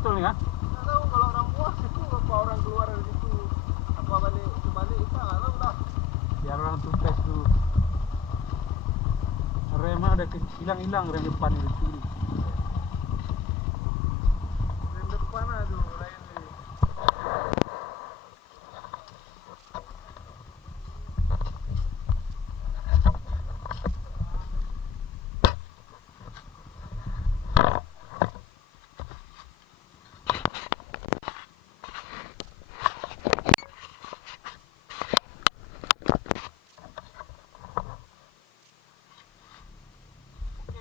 Betul ni kan? Tak tahu kalau orang buah situ apa orang keluar dari situ. Apa balik kembali tak tahu lah. Biar orang tu tes dulu. Rem ada hilang-hilang rem depan ni curi. Rem depan lah tu lain ni.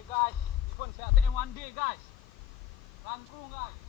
Guys, ini pun saya ATM one day guys. Rangkung guys.